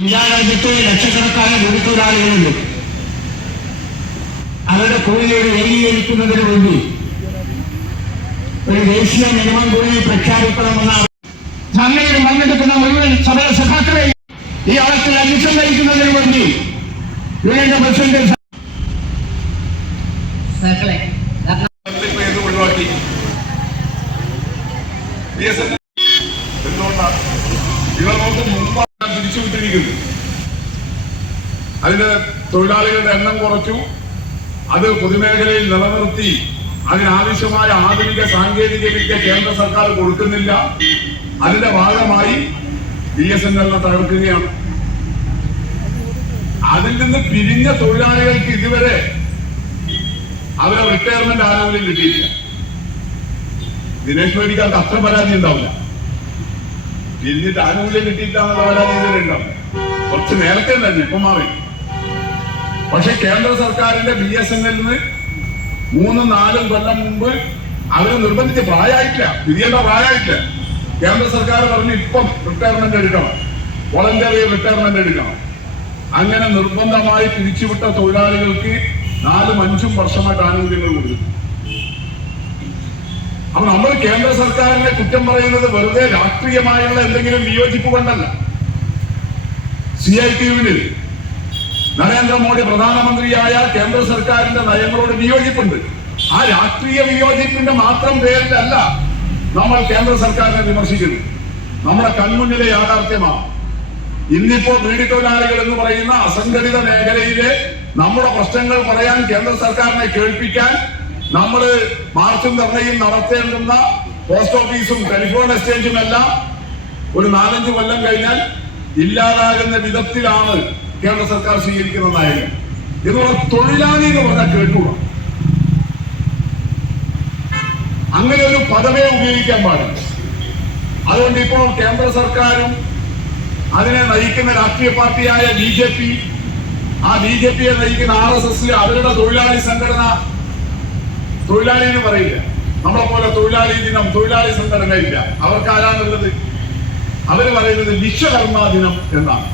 India രാജ്യത്തെ ലക്ഷക്കണക്കായ തൊഴിലാളികളുണ്ട്. അവരുടെ കൂലിയുടെ ഏകീകരിക്കുന്നതിന് വേണ്ടി ഒരു ദേശീയ മിനിമം കൂലി പ്രഖ്യാപിക്കണമെന്ന ചങ്ങയിൽ പങ്കെടുക്കുന്ന മുഴുവൻ സഭാസഖാക്കളെ ഈ അവസ്ഥയിൽ അഭിസംബരിക്കുന്നതിന് വേണ്ടി യൂണിയന്റെ പ്രസിഡന്റ് ഒഴിവാക്കി. എന്തുകൊണ്ടാണ് ഇവർ നമുക്ക് മുമ്പാണ് തിരിച്ചുവിട്ടിരിക്കുന്നത്? അതിന് തൊഴിലാളികളുടെ എണ്ണം കുറച്ചു, അത് പൊതുമേഖലയിൽ നിലനിർത്തി. അതിനാവശ്യമായ ആധുനിക സാങ്കേതിക വിദ്യ കേന്ദ്ര സർക്കാർ കൊടുക്കുന്നില്ല. അതിന്റെ ഭാഗമായി BSNL തകർക്കുകയാണ്. അതിൽ നിന്ന് പിരിഞ്ഞ തൊഴിലാളികൾക്ക് ഇതുവരെ അവരെ റിട്ടയർമെന്റ് ആനുകൂല്യം കിട്ടിയില്ല. ദിനേശ് മേടിക്കാർക്ക് അത്ര പരാതി ഉണ്ടാവില്ല. പിരിഞ്ഞിട്ട് ആനുകൂല്യം കിട്ടിയില്ല എന്നുള്ള പരാതി ഇതുവരെ ഉണ്ടാവില്ല. കുറച്ച് നേരത്തെ തന്നെ ഇപ്പൊ മാറി. പക്ഷെ കേന്ദ്ര സർക്കാരിന്റെ BSNL-ന് 3-4 കൊല്ലം മുമ്പ് അവരെ നിർബന്ധിച്ച് പ്രായമായിട്ടില്ല, പിരിയേണ്ട പ്രായമായിട്ടില്ല. കേന്ദ്ര സർക്കാർ പറഞ്ഞു ഇപ്പം റിട്ടയർമെന്റ് എടുക്കണം, വോളണ്ടറി റിട്ടയർമെന്റ് എടുക്കണം. അങ്ങനെ നിർബന്ധമായി പിരിച്ചുവിട്ട തൊഴിലാളികൾക്ക് 4-5 വർഷമായിട്ട് ആനുകൂല്യങ്ങൾ കൊടുക്കുന്നു. അപ്പൊ നമ്മൾ കേന്ദ്ര സർക്കാരിനെ കുറ്റം പറയുന്നത് വെറുതെ രാഷ്ട്രീയമായുള്ള എന്തെങ്കിലും വിയോജിപ്പ് കൊണ്ടല്ല. CITU-വിന് നരേന്ദ്രമോദി പ്രധാനമന്ത്രിയായ കേന്ദ്ര സർക്കാരിന്റെ നയങ്ങളോട് വിയോജിപ്പുണ്ട്. ആ രാഷ്ട്രീയ വിയോജിപ്പിന്റെ മാത്രം പേരിലല്ല നമ്മൾ കേന്ദ്ര സർക്കാരിനെ വിമർശിക്കുന്നത്. നമ്മുടെ കൺമുന്നിലെ യാഥാർത്ഥ്യമാണ്. ഇന്നിപ്പോ ബീഡി തൊഴിലാളികൾ എന്ന് പറയുന്ന അസംഘടിത മേഖലയിലെ നമ്മുടെ പ്രശ്നങ്ങൾ പറയാൻ കേന്ദ്ര സർക്കാരിനെ കേൾപ്പിക്കാൻ നമ്മൾ മാർച്ചും ധർണയും നടത്തേണ്ടുന്ന പോസ്റ്റ് ഓഫീസും ടെലിഫോൺ എക്സ്ചേഞ്ചും എല്ലാം ഒരു 4-5 കൊല്ലം കഴിഞ്ഞാൽ ഇല്ലാതാകുന്ന വിധത്തിലാണ് കേന്ദ്ര സർക്കാർ സ്വീകരിക്കുന്ന നയങ്ങൾ. എന്നുള്ള തൊഴിലാളി എന്ന് പറഞ്ഞാൽ കേൾക്കുക. അങ്ങനെ ഒരു പദവേ ഉപയോഗിക്കാൻ പാടില്ല. അതുകൊണ്ട് ഇപ്പോൾ കേന്ദ്ര സർക്കാരും അതിനെ നയിക്കുന്ന രാഷ്ട്രീയ പാർട്ടിയായ BJP, ആ BJP-യെ നയിക്കുന്ന RSS അവരുടെ തൊഴിലാളി സംഘടന, തൊഴിലാളി എന്ന് പറയില്ല. നമ്മളെ പോലെ തൊഴിലാളി ദിനം, തൊഴിലാളി സംഘടന ഇല്ല. അവർക്ക് ആരാണുള്ളത്? അവര് പറയുന്നത് വിശ്വകർമ്മ ദിനം എന്നാണ്.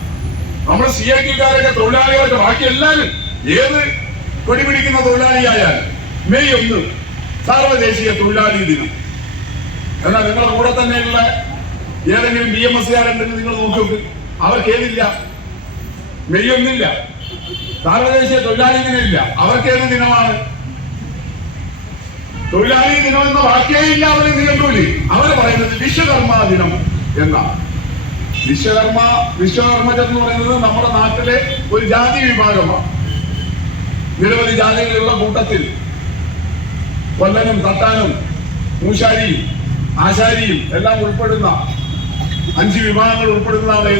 നമ്മുടെ CIT-കാരൊക്കെ തൊഴിലാളികളൊക്കെ ബാക്കി എല്ലാവരും ഏത് കൊടിപിടിക്കുന്ന തൊഴിലാളിയായാലും May 1 സാർവദേശീയ തൊഴിലാളി ദിനം. എന്നാൽ നിങ്ങളുടെ കൂടെ തന്നെയുള്ള ഏതെങ്കിലും BMS-കാരുണ്ടെങ്കിൽ നിങ്ങൾ നോക്കി, അവർക്ക് ഏതില്ല? May 1 സാർവദേശീയ തൊഴിലാളി ദിനമില്ല. അവർക്ക് ഏത് ദിനമാണ്? തൊഴിലാളി ദിനം എന്ന വാക്കേ ഇല്ല. അവര് നീണ്ടൂലി അവര് പറയുന്നത് വിശ്വകർമ്മ ദിനം എന്നാണ്. വിശ്വകർമ്മജർ എന്ന് പറയുന്നത് നമ്മുടെ നാട്ടിലെ ഒരു ജാതി വിഭാഗമാണ്. നിരവധി ജാതികളുള്ള കൂട്ടത്തിൽ കൊല്ലനും, തട്ടാനും, മൂശാരിയും, ആശാരിയും എല്ലാം ഉൾപ്പെടുന്ന 5 വിഭാഗങ്ങൾ ഉൾപ്പെടുന്നതാണ്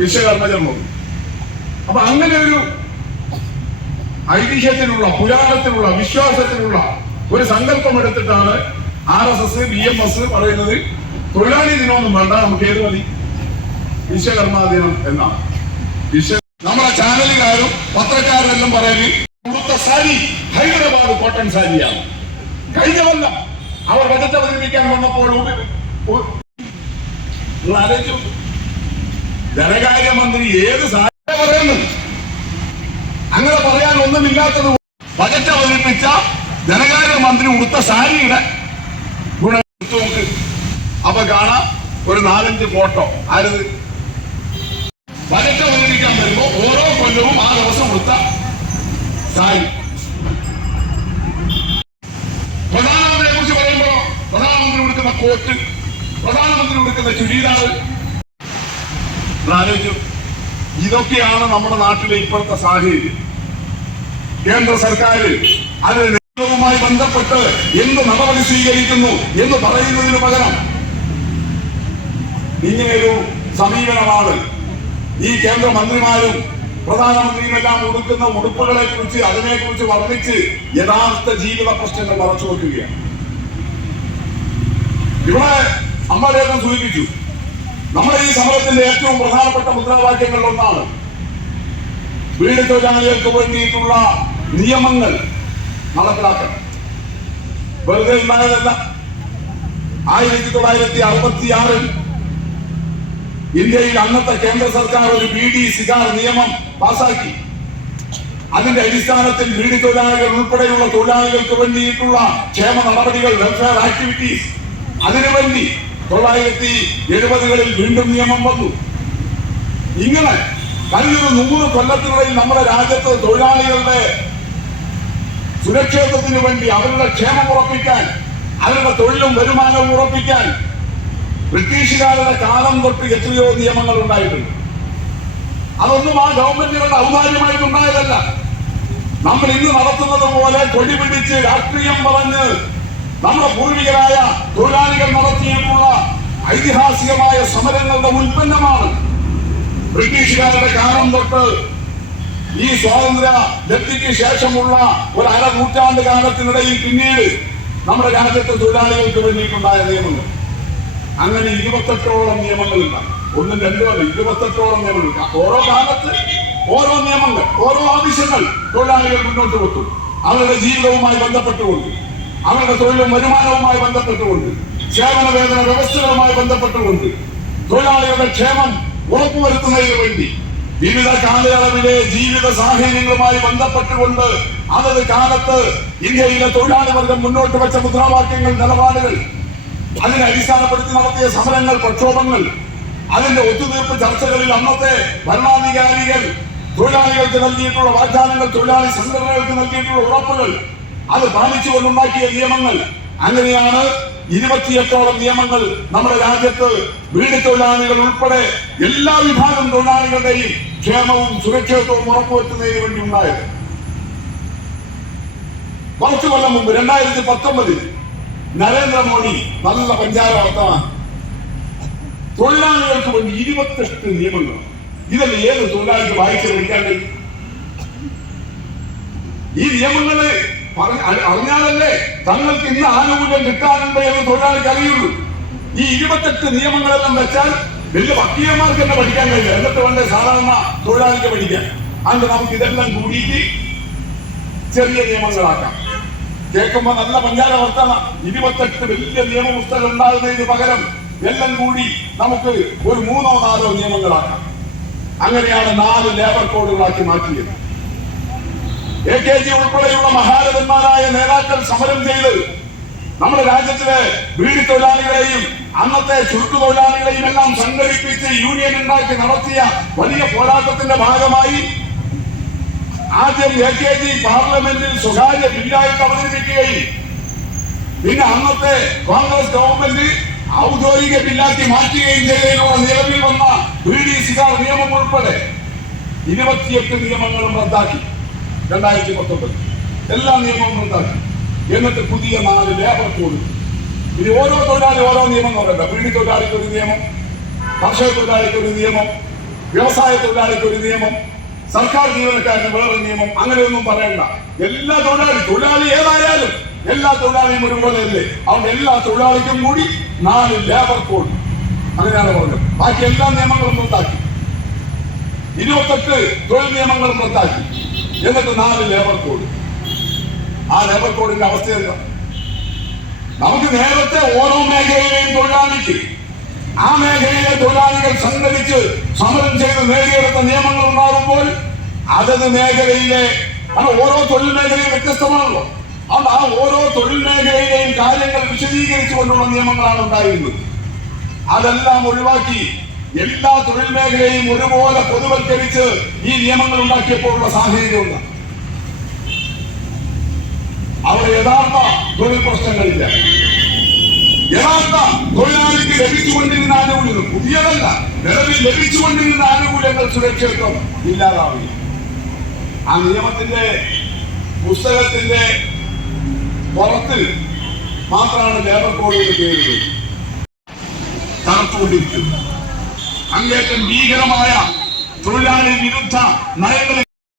വിശ്വകർമ്മജന്മം. അപ്പൊ അങ്ങനെ ഒരു ഐതിഹ്യത്തിനുള്ള, പുരാണത്തിലുള്ള, വിശ്വാസത്തിലുള്ള ഒരു സങ്കല്പം എടുത്തിട്ടാണ് RSS, BMS പറയുന്നത് തൊഴിലാളി ദിനമൊന്നും വേണ്ട, നമുക്ക് ഏത് മതി, വിശ്വകർമ്മ ദിനം എന്നാണ്. നമ്മുടെ ചാനലുകാരും പത്രക്കാരും എല്ലാം പറയുന്നത് ഉടുത്ത സാരി ഹൈദരാബാദ് കോട്ടൺ സാരിയാണ്. കഴിഞ്ഞ കൊല്ലം അവർ ബജറ്റ് അവതരിപ്പിക്കാൻ വന്നപ്പോൾ ധനകാര്യമന്ത്രി ഏത് സാരി പറയുന്നു? അങ്ങനെ പറയാൻ ഒന്നുമില്ലാത്തത് ബജറ്റ് അവതരിപ്പിച്ച ധനകാര്യമന്ത്രി ഉടുത്ത സാരിയുടെ ഗുണം നോക്ക്. അപ്പൊ കാണാം ഒരു 4-5 ഫോട്ടോ. ആരത്? ബജറ്റ് അവതരിപ്പിക്കാൻ വരുമ്പോ ഓരോ കൊല്ലവും ആ ദിവസം ഉടുത്ത സാരി. പ്രധാനമന്ത്രിയെ കുറിച്ച് പറയുമ്പോ പ്രധാനമന്ത്രി ഉടുക്കുന്ന കോട്ട്, പ്രധാനമന്ത്രി ഉടുക്കുന്ന ചുരിദാർ. ആലോചിച്ചു, ഇതൊക്കെയാണ് നമ്മുടെ നാട്ടിലെ ഇപ്പോഴത്തെ സാഹചര്യം. കേന്ദ്ര സർക്കാർ അതിനുമായി ബന്ധപ്പെട്ട് എന്ത് നടപടി സ്വീകരിക്കുന്നു എന്ന് പറയുന്നതിന് പകരം ഇങ്ങനെയൊരു സമീപനമാണ് ഈ കേന്ദ്രമന്ത്രിമാരും പ്രധാനമന്ത്രിയും എല്ലാം ഉടുക്കുന്ന ഉടുപ്പുകളെ കുറിച്ച്, അതിനെക്കുറിച്ച് വർണ്ണിച്ച് യഥാർത്ഥ ജീവിത പ്രശ്നങ്ങൾ മറച്ചു വെക്കുകയാണ്. ഇവിടെ അമ്മദേവൻ സൂചിപ്പിച്ചു, നമ്മുടെ ഈ സമരത്തിന്റെ ഏറ്റവും പ്രധാനപ്പെട്ട മുദ്രാവാക്യങ്ങളിലൊന്നാണ് ബീഡി തൊഴിലാളികൾക്ക് വേണ്ടിയിട്ടുള്ള നിയമങ്ങൾ നടപ്പിലാക്കണം. വെറുതെ ഉണ്ടായതല്ല. 1966 ഇന്ത്യയിൽ അന്നത്തെ കേന്ദ്ര സർക്കാർ ഒരു ബീഡി സിഗാർ നിയമം പാസാക്കി. അതിന്റെ അടിസ്ഥാനത്തിൽ ബീഡി തൊഴിലാളികൾ ഉൾപ്പെടെയുള്ള തൊഴിലാളികൾക്ക് വേണ്ടിയിട്ടുള്ള ക്ഷേമ നടപടികൾ, വെൽഫെയർ ആക്ടിവിറ്റീസ്, അതിനുവേണ്ടി 1970-കളിൽ വീണ്ടും നിയമം വന്നു. ഇങ്ങനെ കഴിഞ്ഞൊരു 100 കൊല്ലത്തിനിടയിൽ നമ്മുടെ രാജ്യത്ത് തൊഴിലാളികളുടെ സുരക്ഷിതത്വത്തിന് വേണ്ടി, അവരുടെ ക്ഷേമം ഉറപ്പിക്കാൻ, അവരുടെ തൊഴിലും വരുമാനവും ഉറപ്പിക്കാൻ ബ്രിട്ടീഷുകാരുടെ കാലം തൊട്ട് എത്രയോ നിയമങ്ങൾ ഉണ്ടായിട്ടുണ്ട്. അതൊന്നും ആ ഗവൺമെന്റുകളുടെ ഔദാര്യമായിട്ടുണ്ടായതല്ല. നമ്മൾ ഇന്ന് നടത്തുന്നത് പോലെ കൊടി പിടിച്ച് രാഷ്ട്രീയം പറഞ്ഞ് നമ്മുടെ പൂർവികരായ തൊഴിലാളികൾ നടത്തിയിട്ടുള്ള ഐതിഹാസികമായ സമരങ്ങളുടെ ഉൽപ്പന്നമാണ് ബ്രിട്ടീഷുകാരുടെ കാലം തൊട്ട് ഈ സ്വാതന്ത്ര്യ ലബ്ധിക്ക് ശേഷമുള്ള ഒരു 1/2 നൂറ്റാണ്ട് കാലത്തിനിടയിൽ പിന്നീട് നമ്മുടെ രാജ്യത്തെ തൊഴിലാളികൾക്ക് വേണ്ടിയിട്ടുണ്ടായ നിയമങ്ങൾ. അങ്ങനെ 28ഓളം നിയമങ്ങളുണ്ട്. 1, 2 അല്ല, 28ഓളം നിയമങ്ങളുണ്ട്. ഓരോ കാലത്ത് ഓരോ നിയമങ്ങൾ, ഓരോ ആവശ്യങ്ങൾ തൊഴിലാളികൾ മുന്നോട്ട് വെക്കും. അവരുടെ ജീവിതവുമായി ബന്ധപ്പെട്ടുകൊണ്ട്, അവരുടെ തൊഴിലും വരുമാനവുമായി ബന്ധപ്പെട്ടുകൊണ്ട്, സേവന വേതന വ്യവസ്ഥകളുമായി ബന്ധപ്പെട്ടുകൊണ്ട്, തൊഴിലാളികളുടെ ക്ഷേമം ഉറപ്പുവരുത്തുന്നതിന് വേണ്ടി വിവിധ കാലയളവിലെ ജീവിത സാഹചര്യങ്ങളുമായി ബന്ധപ്പെട്ടുകൊണ്ട് അതത് കാലത്ത് ഇന്ത്യയിലെ തൊഴിലാളി വർഗം മുന്നോട്ട് വെച്ച മുദ്രാവാക്യങ്ങൾ, നിലപാടുകൾ, അതിനെ അടിസ്ഥാനപ്പെടുത്തി നടത്തിയ സമരങ്ങൾ, പ്രക്ഷോഭങ്ങൾ, അതിന്റെ ഒത്തുതീർപ്പ് ചർച്ചകളിൽ അന്നത്തെ ഭരണാധികാരികൾ തൊഴിലാളികൾക്ക് നൽകിയിട്ടുള്ള വാഗ്ദാനങ്ങൾ, തൊഴിലാളി സംഘടനകൾക്ക് നൽകിയിട്ടുള്ള ഉറപ്പുകൾ, അത് പാലിച്ചുകൊണ്ടുണ്ടാക്കിയ നിയമങ്ങൾ. അങ്ങനെയാണ് 28ഓളം നിയമങ്ങൾ നമ്മുടെ രാജ്യത്ത് ബീഡി തൊഴിലാളികൾ ഉൾപ്പെടെ എല്ലാ വിഭാഗം തൊഴിലാളികളുടെയും ക്ഷേമവും സുരക്ഷിതത്വവും ഉറപ്പുവരുത്തുന്നതിന് വേണ്ടി ഉണ്ടായത്. കുറച്ചു കൊല്ലം മുമ്പ് 2019 നരേന്ദ്രമോദി നല്ല പഞ്ചാര വർത്തമാനം, തൊഴിലാളികൾക്ക് വേണ്ടി 28 നിയമങ്ങൾ. ഇതല്ലേ ഏത് തൊഴിലാളിക്ക് വായിച്ച് പഠിക്കാൻ കഴിയും? ഈ നിയമങ്ങള് അറിഞ്ഞാലല്ലേ തങ്ങൾക്ക് ഇന്ന് ആനുകൂല്യം കിട്ടാനുണ്ട് എന്ന് തൊഴിലാളിക്ക് അറിയുള്ളൂ. ഈ 28 നിയമങ്ങളെല്ലാം വെച്ചാൽ വലിയ വക്കീലന്മാർക്ക് തന്നെ പഠിക്കാൻ കഴിയില്ല. എന്നിട്ട് വേണ്ടേ സാധാരണ തൊഴിലാളിക്ക് പഠിക്കാൻ? അതുകൊണ്ട് നമുക്ക് ഇതെല്ലാം കൂടിയിട്ട് ചെറിയ നിയമങ്ങളാക്കാം. കേൾക്കുമ്പോ നല്ല പഞ്ചാര വർത്തന. 28 വലിയ നിയമപുസ്തകം ഉണ്ടാകുന്നതിന് പകരം എല്ലാം കൂടി നമുക്ക് ഒരു 3ഓ 4ഓ നിയമങ്ങളാക്കാം. അങ്ങനെയാണ് 4 ലേബർ കോഡുകളാക്കി മാറ്റിയത്. AKG ഉൾപ്പെടെയുള്ള മഹാരഥന്മാരായ നേതാക്കൾ സമരം ചെയ്ത് നമ്മുടെ രാജ്യത്തിലെ ബീഡി തൊഴിലാളികളെയും അന്നത്തെ ചുരുക്കു തൊഴിലാളികളെയും എല്ലാം സംഘടിപ്പിച്ച് യൂണിയൻ ഉണ്ടാക്കി നടത്തിയ വലിയ പോരാട്ടത്തിന്റെ ഭാഗമായി ആദ്യം AKG പാർലമെന്റിൽ സ്വകാര്യ ബില്ലായിട്ട് അവതരിപ്പിക്കുകയും പിന്നെ അന്നത്തെ കോൺഗ്രസ് ഗവൺമെന്റ് ഔദ്യോഗിക ബില്ലാക്കി മാറ്റുകയും ചെയ്തതിനുള്ള നിലവിൽ വന്ന ബീഡി സിഗാർ നിയമം ഉൾപ്പെടെ 28 നിയമങ്ങളും റദ്ദാക്കി. 2019 എല്ലാ നിയമവും റദ്ദാക്കി. എന്നിട്ട് പുതിയ 4 ലേബർ കോഡ്. ഇനി ഓരോ തൊഴിലാളി ഓരോ നിയമം നോക്കണ്ട. ബീഡി തൊഴിലാളിക്ക് ഒരു നിയമം, കർഷക തൊഴിലാളിക്ക് ഒരു നിയമം, വ്യവസായ തൊഴിലാളിക്ക് ഒരു നിയമം, സർക്കാർ ജീവനക്കാരന് വേറൊരു നിയമം. അങ്ങനെയൊന്നും പറയണ്ട. എല്ലാ തൊഴിലാളി ഏതായാലും എല്ലാ തൊഴിലാളിയും ഒരുപോലെ അല്ലേ? അതുകൊണ്ട് എല്ലാ തൊഴിലാളിക്കും കൂടി 4 ലേബർ കോഡ്. അങ്ങനെയാണ് പറഞ്ഞത്. ബാക്കി എല്ലാ നിയമങ്ങളും റദ്ദാക്കി. 28 തൊഴിൽ നിയമങ്ങളും റദ്ദാക്കി. എന്നിട്ട് 4 ലേബർ കോഡ്. ആ ലേബർ കോഡിന്റെ അവസ്ഥ എന്താ? നമുക്ക് നേരത്തെ ഓരോ മേഖലയിലെയും തൊഴിലാളിക്ക് ആ മേഖലയിലെ തൊഴിലാളികൾ സംഘടിച്ച് സമരം ചെയ്ത് നേടിയെടുത്ത നിയമങ്ങൾ ഉണ്ടാകുമ്പോൾ അതത് മേഖലയിലെ ഓരോ തൊഴിൽ മേഖലയും വ്യത്യസ്തമാണല്ലോ. അതുകൊണ്ട് ആ ഓരോ തൊഴിൽ മേഖലയിലെയും കാര്യങ്ങൾ വിശദീകരിച്ചുകൊണ്ടുള്ള നിയമങ്ങളാണ് ഉണ്ടായിരുന്നത്. അതെല്ലാം ഒഴിവാക്കി എല്ലാ തൊഴിൽ മേഖലയും ഒരുപോലെ പൊതുവൽക്കരിച്ച് ഈ നിയമങ്ങൾ ഉണ്ടാക്കിയപ്പോഴുള്ള സാഹചര്യമുണ്ട്. അവിടെ യഥാർത്ഥ തൊഴിൽ പ്രശ്നങ്ങളില്ല. യഥാർത്ഥ തൊഴിലാളിക്ക് ലഭിച്ചുകൊണ്ടിരുന്ന ആനുകൂല്യങ്ങൾ, പുതിയതല്ല, നിലവിൽ ലഭിച്ചുകൊണ്ടിരുന്ന ആനുകൂല്യങ്ങൾ, സുരക്ഷിതത്വം ഇല്ലാതാവുകയും ആ നിയമത്തിന്റെ പുസ്തകത്തിന്റെ പുറത്ത് മാത്രമാണ് ലേബർ കോഡിന്റെ പേര് തറച്ചുകൊണ്ടിരിക്കുന്നത്. അങ്ങേറ്റം ഭീകരമായ തൊഴിലാളി വിരുദ്ധ നയങ്ങളിൽ